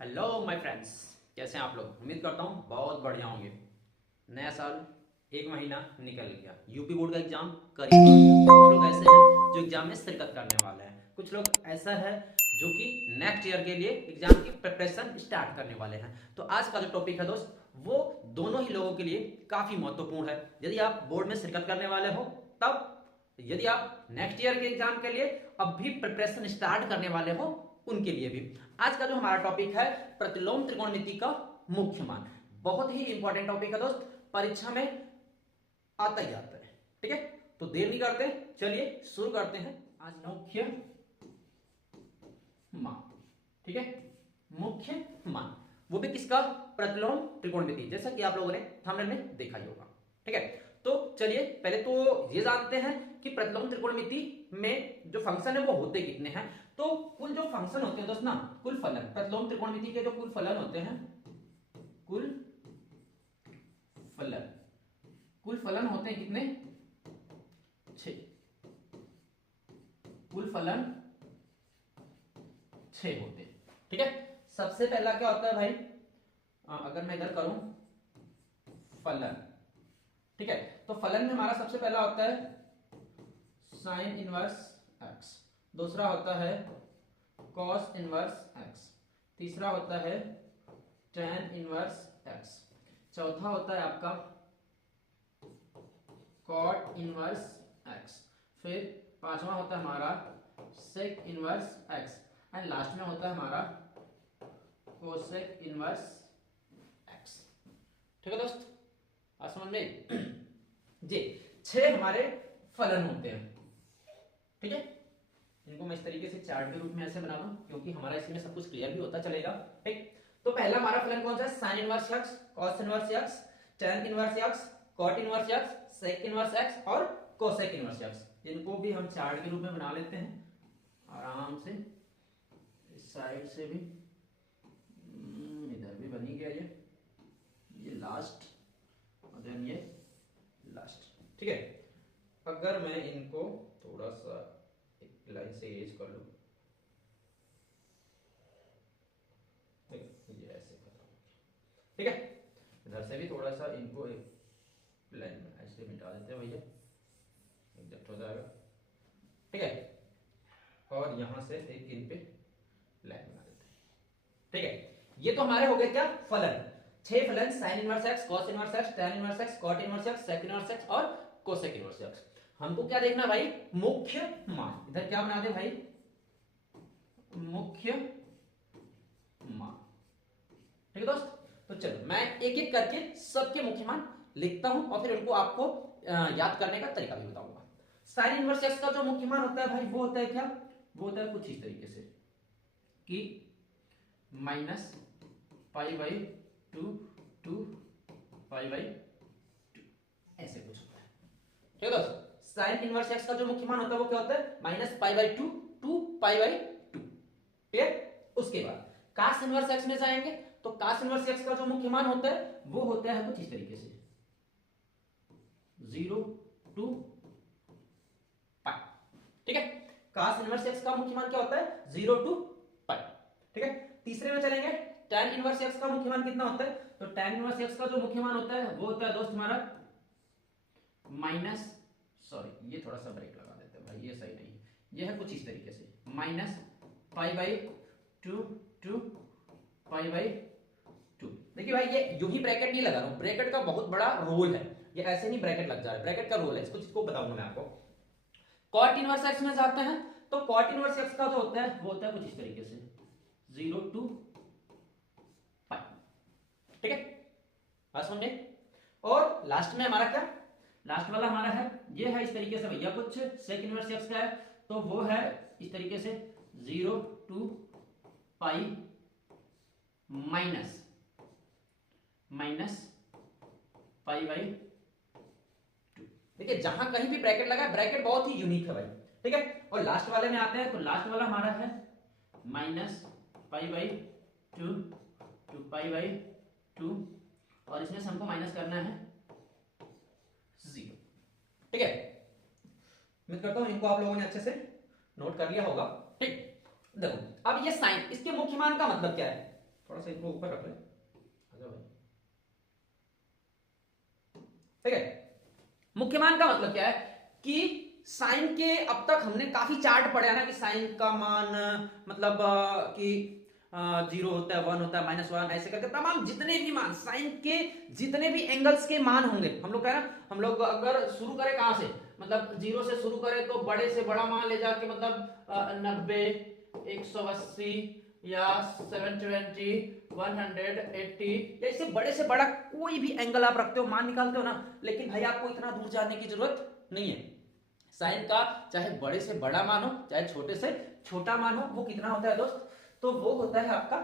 Hello my friends, कैसे हैं आप लोग। उम्मीद करता हूँ बहुत बढ़िया होंगे। नया साल एक महीना निकल गया, यूपी बोर्ड का एग्जाम करीब आ गया। कुछ लोग ऐसे हैं जो एग्जाम में शिरकत करने वाले हैं, कुछ लोग ऐसा है जो कि नेक्स्ट ईयर के लिए एग्जाम की प्रिपरेशन स्टार्ट करने वाले हैं। तो आज का जो टॉपिक है दोस्त, वो दोनों ही लोगों के लिए काफ़ी महत्वपूर्ण है। यदि आप बोर्ड में शिरकत करने वाले हो तब, यदि आप नेक्स्ट ईयर के एग्जाम के लिए अब भी प्रिपरेशन स्टार्ट करने वाले हो उनके लिए भी। आज का जो हमारा टॉपिक है, प्रतिलोम त्रिकोणमिति का मुख्य मान। बहुत ही इंपॉर्टेंट टॉपिक है दोस्त, परीक्षा में आता ही आता है। ठीक है, तो देर नहीं करते, चलिए शुरू करते हैं। आज मुख्य मान, ठीक है, मुख्य मान, वो भी किसका, प्रतिलोम त्रिकोणमिति, जैसा कि आप लोगों ने थंबनेल में देखा ही होगा। ठीक है, तो चलिए पहले तो ये जानते हैं कि प्रतिलोम त्रिकोणमिति में जो फंक्शन है वो होते कितने हैं। तो कुल जो फंक्शन होते हैं दोस्त ना, कुल फलन, प्रतिलोम त्रिकोणमिति के जो कुल फलन होते हैं, कुल फलन, कुल फलन होते हैं कितने, 6। कुल फलन 6 होते हैं। ठीक है, सबसे पहला क्या होता है भाई, अगर मैं इधर करूं फलन, ठीक है, तो फलन में हमारा सबसे पहला होता है साइन इनवर्स एक्स, दूसरा होता है कॉस इनवर्स एक्स, तीसरा होता है टेन इनवर्स एक्स, चौथा होता है आपका कॉट इनवर्स एक्स, फिर पांचवा होता है हमारा sec inverse X, and last में होता है हमारा कोसेक इनवर्स एक्स। ठीक है दोस्त, आज समझ में जी। 6 हमारे फलन होते हैं। ठीक है, इनको मैं इस तरीके से चार्ट के रूप में ऐसे बना दूं क्योंकि हमारा इसमें सब कुछ क्लियर भी होता चलेगा। ठीक, तो पहला हमारा फलन कौन सा है, sine inverse X, cos inverse X, tan inverse X, cot inverse X, sec inverse X और कोसेक इनवर्स एक्स। इनको भी हम चार्ट के रूप में बना लेते हैं आराम से, इस साइड से भी, इधर भी बन ही गया ये लास्ट और देन ये लास्ट। ठीक है, अगर मैं इनको थोड़ा सा एक लाइन से एज कर लूं, ये ऐसे खत्म हो गया। ठीक है, इधर से भी थोड़ा सा इनको एक लाइन में ऐसे मिटा देते हैं भैया, एग्जैक्ट हो जाएगा। ठीक है, और यहां से एक इन पे लाइन बना देते हैं। ठीक है, ये तो हमारे हो गए क्या, फलन। 6 फलन, sine inverse X, cos inverse X, tan inverse X, cot inverse X, sec inverse X और कोसेक इनवर्स एक्स। हमको क्या देखना भाई, मुख्य मान। इधर क्या बना दे भाई, मुख्य मान। ठीक है दोस्त, तो चलो मैं एक एक करके सबके मुख्य मान लिखता हूं और फिर उनको आपको याद करने का तरीका भी बताऊंगा। साइन इनवर्स एक्स का जो मुख्य मान होता है भाई, वो होता है क्या, वो होता है कुछ इस तरीके से कि minus pi by two to pi by two, ऐसे कुछ होता है। ठीक है दोस्तों, साइन इनवर्स एक्स का जो मुख्य मान होता है वो क्या होता है, minus pi by two to pi by two. ठीक है, उसके बाद कास इनवर्स एक्स में जाएंगे तो कास इनवर्स एक्स का जो मुख्य मान होता है वो होता है कुछ इस तरीके से 0 टू पाई। ठीक है, कास इनवर्स एक्स का मुख्य मान क्या होता है, 0 टू पाई। ठीक है, तीसरे में चलेंगे, tan इनवर्स एक्स का मुख्य मान कितना होता है, तो tan इनवर्स एक्स का जो मुख्य मान होता है वो होता है दोस्त हमारा माइनस, सॉरी ये थोड़ा सा ब्रेक लगा देते हैं भाई, ये सही नहीं, ये है कुछ इस तरीके से minus pi by two to pi by two. देखिए भाई, ये यूं ही ब्रैकेट नहीं लगा रहा हूं, ब्रैकेट का बहुत बड़ा रोल है, ये ऐसे नहीं ब्रैकेट लग जा रहा है, ब्रैकेट का रोल है, इसको बताऊंगा मैं आपको। कॉट इनवर्स एक्स में जाते हैं तो कॉट इनवर्स एक्स का जो होता है वो होता है कुछ इस तरीके से 0 टू पाई। ठीक है, बात समझे। और लास्ट में हमारा क्या, लास्ट वाला हमारा है, ये है इस तरीके से भैया, कुछ सेक इनवर्स एक्स का है तो वो है इस तरीके से 0 two pi minus minus pi by two. देखिए जहां कहीं भी ब्रैकेट लगा है, ब्रैकेट बहुत ही यूनिक है भाई। ठीक है, और लास्ट वाले में आते हैं तो लास्ट वाला हमारा है minus pi by two to pi by two, और इसमें से हमको माइनस करना है 0। ठीक है, उम्मीद करता हूं इनको आप लोगों ने अच्छे से नोट कर लिया होगा। ठीक, देखो अब ये साइन, इसके मुख्य मान का मतलब क्या है, थोड़ा सा इनको ऊपर रख ले, आजा भाई, ठीक है। मुख्य मान का मतलब क्या है कि साइन के, अब तक हमने काफी चार्ट पढ़ा ना कि साइन का मान मतलब कि 0 होता है, 1 होता है, -1, ऐसे करके तमाम जितने भी मान साइन के, जितने भी एंगल्स के मान होंगे, हम लोग कह रहे हैं, हम लोग अगर शुरू करें कहां से, मतलब 0 से शुरू करें तो बड़े से बड़ा मान ले जाके मतलब 90, 180 या 720, 180 या इससे बड़े से बड़ा कोई भी एंगल आप रखते हो, मान निकालते हो ना। लेकिन भाई आपको इतना दूर जाने की जरूरत नहीं है। साइन का चाहे बड़े से बड़ा मान हो, चाहे छोटे से छोटा मान हो, वो कितना होता है दोस्त, तो वो होता है आपका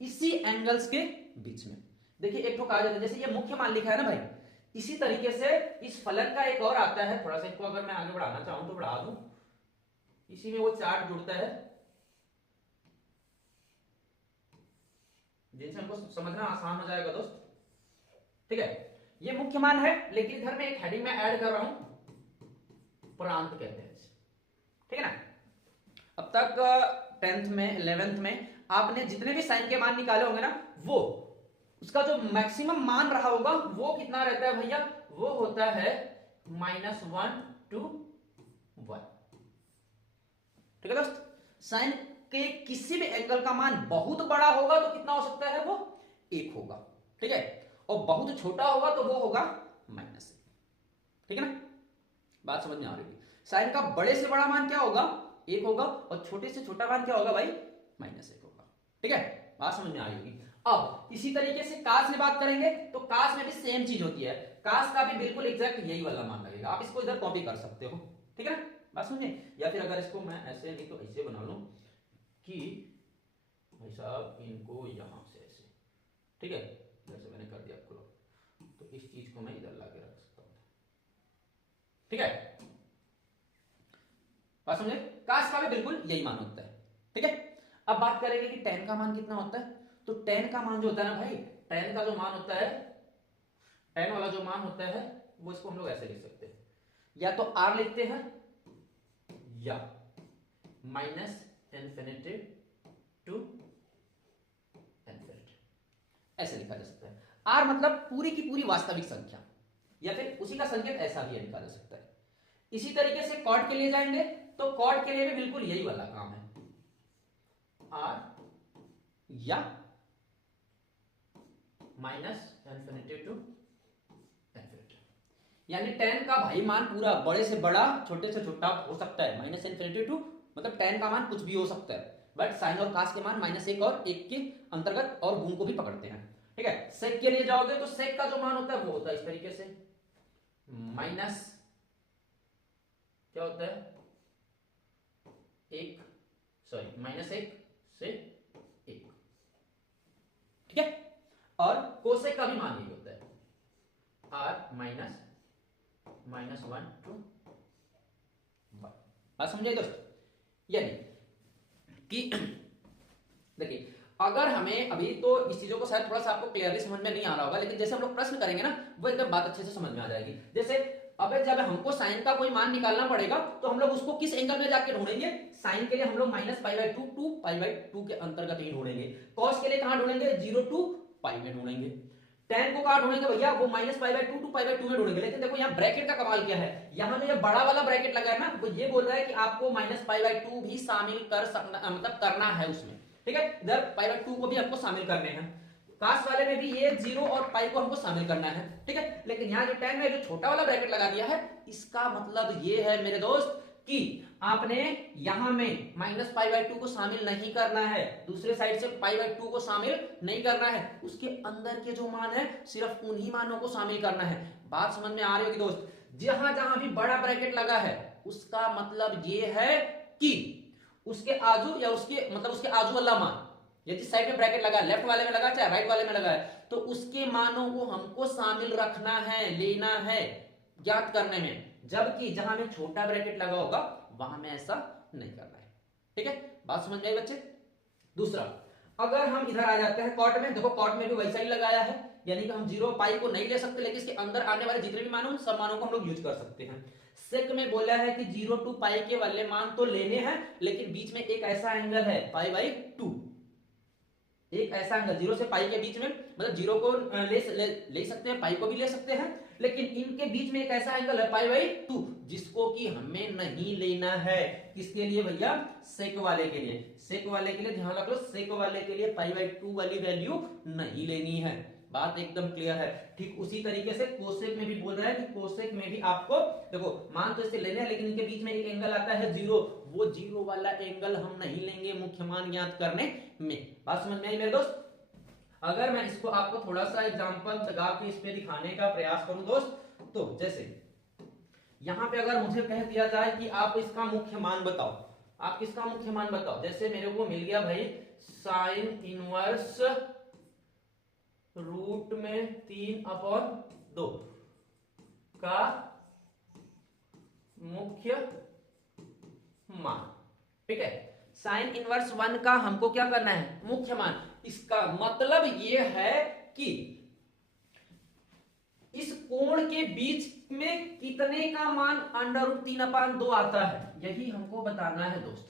इसी एंगल्स के बीच में। देखिए एक ठोक आ जाता है, जैसे ये मुख्य मान लिखा है ना भाई, इसी तरीके से इस फलन का एक और आता है, थोड़ा सा इसको अगर मैं आगे बढ़ाना चाहूं तो बढ़ा दूं, इसी में वो चार्ट जुड़ता है जिनसे हमको समझना आसान हो जाएगा दोस्त, ठीक है। ये मुख्य मान है, लेकिन इधर में एक हेडिंग में ऐड कर रहा हूं, प्रांत कहते हैं, ठीक है ना। अब तक 10th में 11th में आपने जितने भी साइन के मान निकाले होंगे ना, वो उसका जो मैक्सिमम मान रहा होगा वो कितना रहता है भैया, वो होता है -1 to 1, ठीक है दोस्त। साइन के किसी भी एंगल का मान बहुत बड़ा होगा तो कितना हो सकता है, वो 1 होगा, ठीक है, और बहुत छोटा होगा तो वो होगा -1, ठीक है ना। बात समझ में आ रही है। साइन का बड़े से बड़ा मान क्या होगा, 1 होगा, और छोटे से छोटा मान क्या होगा भाई, -1 होगा, ठीक है। बात समझ में आ रही होगी। अब इसी तरीके से कास में बात करेंगे तो कास में भी सेम चीज होती है, कास का भी बिल्कुल एग्जैक्ट यही वाला मान लगेगा, आप इसको इधर कॉपी कर सकते हो, ठीक है ना। बात समझे। या फिर अगर इसको मैं ऐसे नहीं तो ऐसे बना लूं कि भाई साहब इनको यहां से ऐसे, ठीक है, इधर से मैंने कर दिया क्लोज, तो इस चीज को मैं इधर लाके रख सकता हूं, ठीक है। बात समझे। कास का भी बिल्कुल यही मान होता है, ठीक है। अब बात करेंगे कि tan का मान कितना होता है, तो tan का मान जो होता है ना भाई, tan का जो मान होता है, tan वाला जो मान होता है वो इसको हम लोग ऐसे लिख सकते हैं, या तो r लिखते हैं या -∞ to ∞, ऐसे लिखा जा सकता है। r मतलब पूरी की पूरी वास्तविक संख्या, या फिर उसी का संकेत ऐसा भी लिखा जा सकता है। इसी तरीके से कॉट के लिए जाएंगे तो कॉट के लिए भी बिल्कुल यही वाला काम है, r या -∞ to ∞, यानी tan का भाई मान पूरा बड़े से बड़ा छोटे से छोटा हो सकता है, -∞ to मतलब tan का मान कुछ भी हो सकता है, बट साइन और कास के मान -1 और 1 के अंतर्गत और गुण को भी पकड़ते हैं, ठीक है। सेक के लिए जाओगे तो सेक का जो मान होता है वो होता है इस तरीके से, माइनस क्या होता है, -1 से 1, ठीक है। और कोसेक का भी मान यही होता है, r -1 to 1। बात समझे दोस्त। यानी कि देखिए अगर हमें अभी तो इस चीजों को शायद थोड़ा सा आपको क्लियरली समझ में नहीं आ रहा होगा, लेकिन जैसे हम लोग प्रश्न करेंगे ना वो एकदम बात अच्छे से समझ में आ जाएगी। जैसे अब जब हमको साइन का कोई मान निकालना पड़ेगा तो हम लोग उसको किस एंगल में जाके ढूंढेंगे, साइन के लिए हम लोग -π/2 to π/2 के अंतर्गत ही ढूंढेंगे, कॉस के लिए कहां ढूंढेंगे, 0 to π में ढूंढेंगे, tan को कहां ढूंढेंगे भैया, वो -π/2 to π/2 में ढूंढेंगे। लेकिन देखो यहाँ ब्रैकेट का कमाल क्या है, यहाँ में ये बड़ा वाला ब्रैकेट लगा है ना, वो ये बोल रहा है कि आपको -π/2 भी शामिल कर सकना, मतलब करना है उसमें, ठीक है। इधर π/2 को भी आपको शामिल करने हैं, कास वाले में भी ये 0 और पाई को हमको शामिल करना है, ठीक है। लेकिन यहाँ जो tan है जो छोटा वाला ब्रैकेट लगा दिया है, इसका मतलब ये है मेरे दोस्त कि आपने यहां में -π/2 को शामिल नहीं करना है, दूसरे साइड से π/2 को शामिल नहीं करना है, उसके अंदर के जो मान है सिर्फ उन्हीं मानों को शामिल करना है। बात समझ में आ रही होगी दोस्त। जहां जहां भी बड़ा ब्रैकेट लगा है उसका मतलब ये है कि उसके आजू या उसके मतलब उसके आजू वाला मान, ये जिस साइड में ब्रैकेट लगा है, लेफ्ट वाले में लगा चाहे राइट वाले में लगा है, तो उसके मानों को हमको शामिल रखना है, लेना है ज्ञात करने में। जबकि जहां में छोटा ब्रैकेट लगा होगा वहां में ऐसा नहीं करना है, ठीक है। बात समझ गए बच्चे। दूसरा, अगर हम इधर आ जाते हैं कॉट में, देखो कॉट में भी वैसा ही लगाया है, यानी कि हम 0 पाई को नहीं ले सकते, लेकिन इसके अंदर आने वाले जितने भी मान हो सब मानों को हम लोग यूज कर सकते हैं। सेक में बोला है कि 0 to π के वाले मान तो लेने हैं, लेकिन बीच में एक ऐसा एंगल है π/2, एक ऐसा एंगल 0 से पाई के बीच में, मतलब 0 को ले सकते हैं, पाई को भी ले सकते हैं, लेकिन इनके बीच में एक ऐसा एंगल है π/2 जिसको कि हमें नहीं लेना है। किसके लिए भैया? सेक वाले के लिए। सेक वाले के लिए ध्यान रख लो, सेक वाले के लिए π/2 वाली वैल्यू नहीं लेनी है। बात एकदम क्लियर है। ठीक उसी तरीके से कोसेक में भी बोल रहा है कि कोसेक में भी आपको देखो मान तो इसे लेने हैं, लेकिन इनके बीच में एक एंगल आता है 0, वो 0 वाला एंगल हम नहीं लेंगे मुख्य मान ज्ञात करने में। बात समझ में आई मेरे दोस्त? अगर मैं इसको आपको थोड़ा सा एग्जांपल लगा के इस पे दिखाने का प्रयास करूं दोस्त, तो जैसे यहां पे अगर मुझे कह दिया जाए कि आप इसका मुख्य मान बताओ, आप इसका मुख्य मान बताओ, जैसे मेरे को मिल गया भाई साइन इनवर्स रूट में 3/2 का मुख्य मान। ठीक है, साइन इनवर्स 1 का हमको क्या करना है? मुख्य मान। इसका मतलब ये है कि इस कोण के बीच में कितने का मान √3/2 आता है, यही हमको बताना है दोस्त।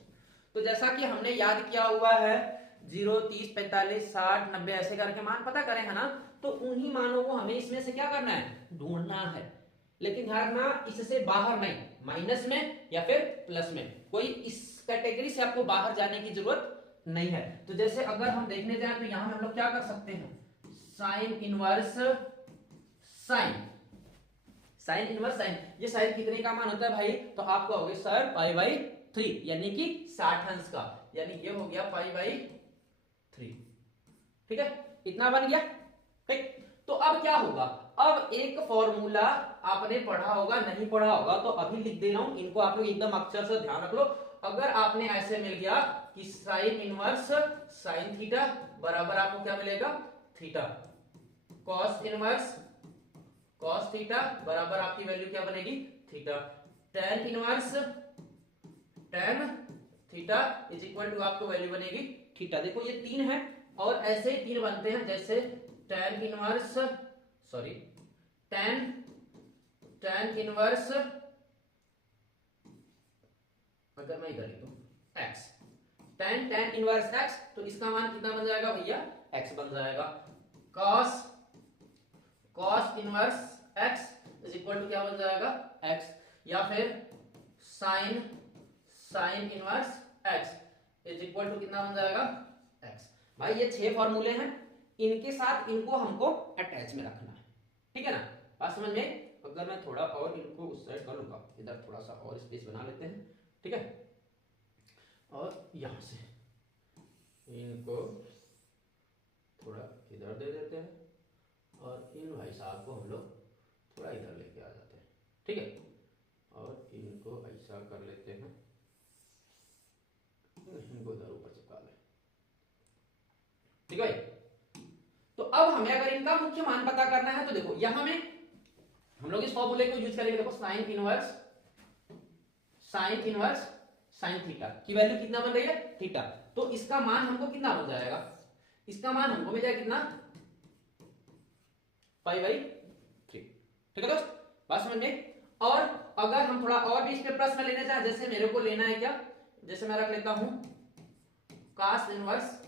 तो जैसा कि हमने याद किया हुआ है 0, 30, 45, 60, 90 ऐसे करके मान पता करें है ना, तो उन्हीं मानों को हमें इसमें से क्या करना है? ढूंढना है। लेकिन ध्यान रखना इससे बाहर नहीं, माइनस में या फिर प्लस में, कोई इस कैटेगरी से आपको बाहर जाने की जरूरत नहीं है। तो जैसे अगर हम देखने जाए तो यहां हम लोग क्या कर सकते हैं? Sine inverse sine, sine inverse sine, ये साइन कितने का मान होता है भाई? तो आपको हो गया सर π/3 यानी कि 60 अंश का, यानी ये हो गया π/3। ठीक है, इतना बन गया। ठीक, तो अब क्या होगा? अब एक फॉर्मूला आपने पढ़ा होगा, नहीं पढ़ा होगा तो अभी लिख दे रहा हूं, इनको आप लोग एकदम अक्षर से ध्यान रख लो। अगर आपने ऐसे मिल गया कि साइन इनवर्स साइन थीटा बराबर आपको क्या मिलेगा? Theta. Cos inverse cos theta बराबर आपकी वैल्यू क्या बनेगी? Theta. Tan inverse tan theta is equal to आपको वैल्यू बनेगी थीटा। देखो ये 3 है और ऐसे ही 3 बनते हैं, जैसे टेन इनवर्स अगर मैं इधर लिख दूं x, टेन इनवर्स x, तो इसका मान कितना बन जाएगा भैया? x बन जाएगा। cos inverse x is equal to क्या बन जाएगा? x। या फिर sine inverse x is equal to कितना बन जाएगा? x। भाई ये 6 फॉर्मूले हैं, इनके साथ इनको हमको अटैच में रखना है। ठीक है ना? बात समझ में? अगर मैं थोड़ा और इनको उस साइड कर लूंगा, इधर थोड़ा सा और स्पेस बना लेते हैं। ठीक है, और यहां से इनको थोड़ा इधर दे देते हैं और इन भाई साहब को हम लोग थोड़ा इधर लेके आ जाते हैं। ठीक है, और इनको ऐसा कर लेते हैं, इनको इधर ऊपर चिपका लें। ठीक है भाई, तो अब हमें अगर इनका मुख्य मान पता करना है तो देखो यहां में हम लोग इस फॉर्मूले को यूज करेंगे। देखो साइन इनवर्स साइन थीटा की वैल्यू कितना बन रही है? थीटा। तो इसका मान हमको कितना बन जाएगा? इसका मान हमको मिल जाएगा कितना? π/3। ठीक है दोस्त, बात समझ में? और अगर हम थोड़ा और भी इस पे प्रश्न लेने जाए, जैसे मेरे को लेना है क्या, जैसे मैं रख लेता हूं cos इनवर्स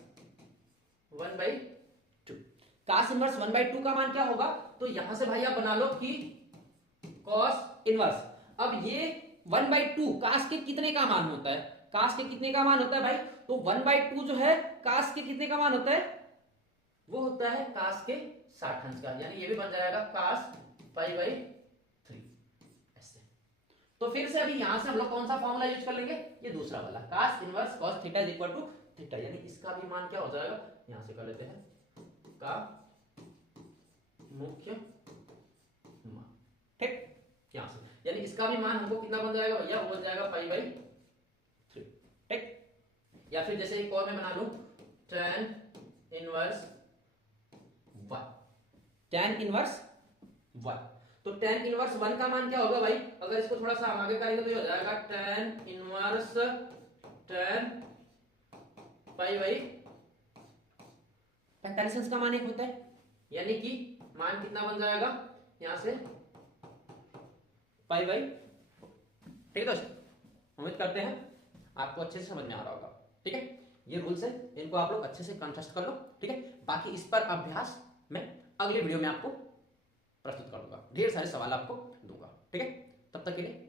1/2। cos इनवर्स 1/2 का मान क्या होगा? तो यहां से भाई आप बना लो कि cos इनवर्स, अब ये 1/2 cos के कितने का मान होता है? cos के कितने का मान होता है भाई? तो 1/2 जो है cos के कितने का मान होता है? वो होता है cos के 60 अंश का, यानी ये भी बन जाएगा cos π/3 ऐसे। तो फिर से अभी यहां से हम लोग कौन सा फॉर्मूला यूज कर लेंगे? ये दूसरा वाला cos inverse cos theta is equal to theta, यानी इसका भी मान क्या हो जाएगा? यहां से कर लेते हैं का मुख्य मान। ठीक, यहां से यानी इसका भी मान हमको कितना बन जाएगा भैया? वो बन जाएगा π/3। ठीक, या फिर जैसे एक और मैं बना लूं tan इनवर्स 1। तो tan इनवर्स 1 का मान क्या होगा भाई? अगर इसको थोड़ा सा हम आगे करेंगे तो ये हो जाएगा tan इनवर्स tan π/45 अंश का मान एक होता है, यानी कि मान कितना बन जाएगा यहां से? π/। ठीक है दोस्तों, उम्मीद करते हैं आपको अच्छे से समझ में आ रहा होगा। ठीक है, ये रूल्स है, इनको आप लोग अच्छे से कंटेस्ट कर लो, ठीक है। बाकी इस पर अभ्यास मैं अगले वीडियो में आपको प्रस्तुत करूंगा, ढेर सारे सवाल आपको दूंगा, ठीक है। तब तक के लिए